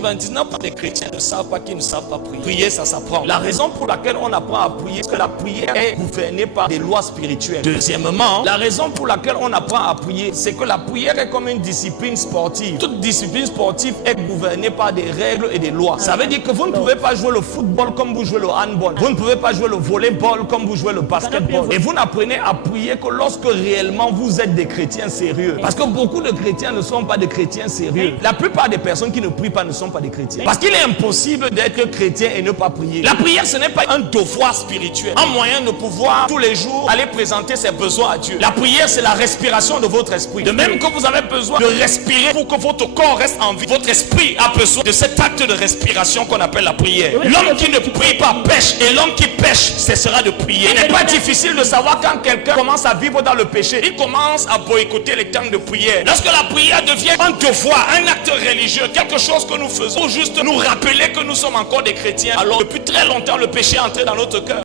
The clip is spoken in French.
99% des chrétiens ne savent pas qu'ils ne savent pas prier. Prier, ça s'apprend. La raison pour laquelle on apprend à prier, c'est que la prière est gouvernée par des lois spirituelles. Deuxièmement, la raison pour laquelle on apprend à prier, c'est que la prière est comme une discipline sportive. Toute discipline sportive est gouvernée par des règles et des lois. Ça veut dire que vous ne pouvez pas jouer le football comme vous jouez le handball. Vous ne pouvez pas jouer le volleyball comme vous jouez le basketball. Et vous n'apprenez à prier que lorsque réellement vous êtes des chrétiens sérieux. Parce que beaucoup de chrétiens ne sont pas des chrétiens sérieux. La plupart des personnes qui ne prient pas ne sont pas des chrétiens. Parce qu'il est impossible d'être chrétien et ne pas prier. La prière, ce n'est pas un devoir spirituel, un moyen de pouvoir tous les jours aller présenter ses besoins à Dieu. La prière, c'est la respiration de votre esprit. De même que vous avez besoin de respirer pour que votre corps reste en vie, votre esprit a besoin de cet acte de respiration qu'on appelle la prière. L'homme qui ne prie pas pêche, et l'homme qui pêche cessera de prier. Il n'est pas difficile de savoir quand quelqu'un commence à vivre dans le péché. Il commence à boycotter les temps de prière. Lorsque la prière devient un devoir, un acte religieux, quelque chose que nous faisons pour juste nous rappeler que nous sommes encore des chrétiens, alors depuis très longtemps le péché est entré dans notre cœur.